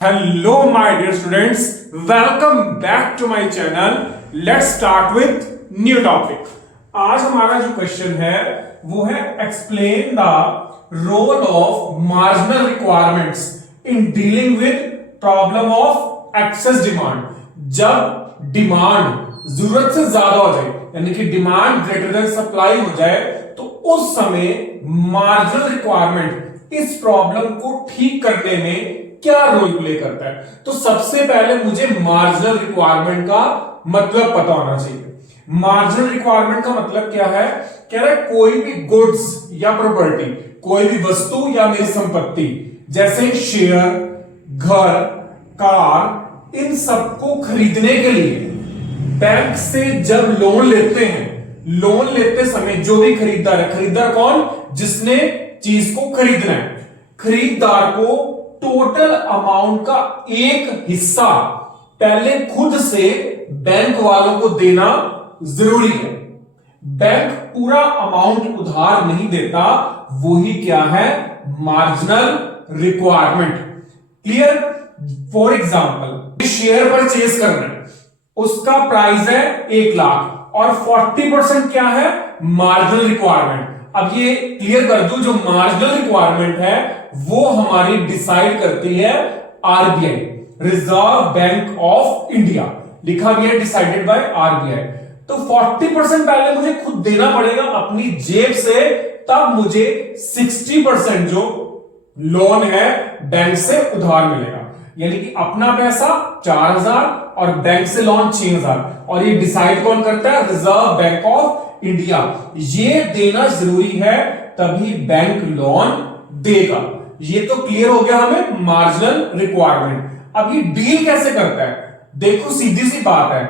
Hello my dear students, welcome back to my channel. Let's start with new topic. आज हमारा जो question है वो है explain the role of marginal requirements in dealing with problem of excess demand. जब demand जरूरत से ज्यादा हो जाए, यानी कि डिमांड ग्रेटर देन सप्लाई हो जाए, तो उस समय मार्जिनल रिक्वायरमेंट इस प्रॉब्लम को ठीक करने में क्या रोल प्ले करता है। तो सबसे पहले मुझे मार्जिनल रिक्वायरमेंट का मतलब पता होना चाहिए। मार्जिनल रिक्वायरमेंट का मतलब क्या है? कह रहा है कोई भी गुड्स या प्रॉपर्टी, कोई भी वस्तु या मेरी संपत्ति, जैसे शेयर, घर, कार, इन सबको खरीदने के लिए बैंक से जब लोन लेते हैं, लोन लेते समय जो भी खरीदार है, खरीदार कौन? जिसने चीज को खरीदना है, खरीदार को टोटल अमाउंट का एक हिस्सा पहले खुद से बैंक वालों को देना जरूरी है। बैंक पूरा अमाउंट उधार नहीं देता, वही क्या है? Marginal requirement. Clear? For example, share purchase करना है, उसका प्राइस है 1 लाख और 40% क्या है? Marginal requirement. अब ये क्लियर कर दूं, जो मार्जिनल रिक्वायरमेंट है वो हमारी डिसाइड करती है RBI, reserve bank of India. लिखा गया डिसाइडेड बाय आरबीआई। तो 40% पहले मुझे खुद देना पड़ेगा अपनी जेब से, तब मुझे 60% जो लोन है बैंक से उधार मिलेगा। यानी कि अपना पैसा 4000 और बैंक से लोन 6000, और ये डिसाइड कौन करता है? Reserve bank of India. ये देना जरूरी है, तभी बैंक लोन देगा। ये तो क्लियर हो गया हमें मार्जिनल रिक्वायरमेंट। अब ये डील कैसे करता है? देखो सीधी सी बात है,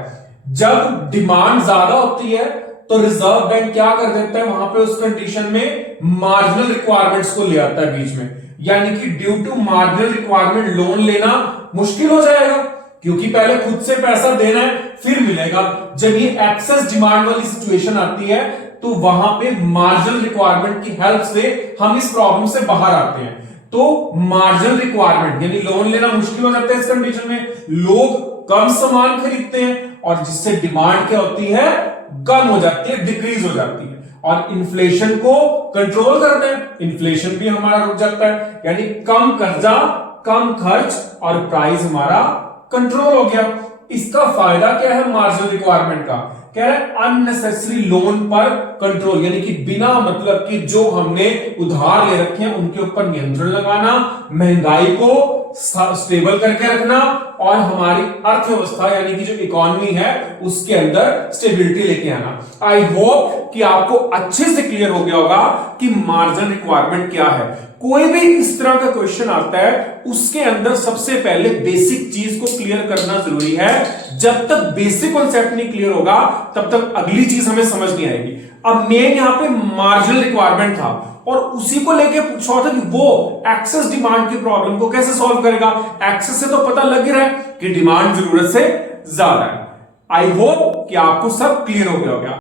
जब डिमांड ज्यादा होती है तो रिजर्व बैंक क्या कर देता है? वहां पे उस कंडीशन में मार्जिनल रिक्वायरमेंट्स को ले आता है बीच में। यानी कि due to marginal requirement loan लेना मुश्किल हो जाएगा, क्योंकि पहले खुद से पैसा देना है फिर मिलेगा। जब ये एक्सेस डिमांड वाली सिचुएशन आती है तो वहां पे मार्जिनल रिक्वायरमेंट की हेल्प से हम इस प्रॉब्लम से बाहर आते हैं। तो मार्जिनल रिक्वायरमेंट यानी लोन लेना मुश्किल हो जाता है। इस कंडीशन में लोग कम सामान खरीदते हैं और जिससे डिमांड क्या होती है? कम हो जाती है, डिक्रीज हो जाती है, और इन्फ्लेशन को कंट्रोल करते हैं। इन्फ्लेशन भी हमारा रुक जाता है, यानी कम कर्जा, कम खर्च और प्राइस हमारा कंट्रोल हो गया। इसका फायदा क्या है मार्जिनल रिक्वायरमेंट का? कह रहे हैं अननेसेसरी लोन पर कंट्रोल, यानी कि बिना मतलब कि जो हमने उधार ले रखे हैं उनके ऊपर नियंत्रण लगाना, महंगाई को स्टेबल करके रखना, और हमारी अर्थव्यवस्था यानी कि जो इकोनॉमी है उसके अंदर स्टेबिलिटी लेके आना। आई होप कि आपको अच्छे से क्लियर हो गया होगा कि मार्जिनल रिक्वायरमेंट क्या है। कोई भी इस तरह का क्वेश्चन आता है उसके अंदर सबसे पहले बेसिक चीज को क्लियर करना जरूरी है। जब तक बेसिक कॉन्सेप्ट नहीं क्लियर होगा तब तक अगली चीज हमें समझ नहीं आएगी। अब मेन यहां पे मार्जिनल रिक्वायरमेंट था और उसी को लेके पूछा था कि वो एक्सेस डिमांड की प्रॉब्लम को कैसे सॉल्व करेगा। एक्सेस से तो पता लग ही रहा है कि डिमांड जरूरत से ज्यादा है। आई होप कि आपको सब क्लियर हो गया होगा।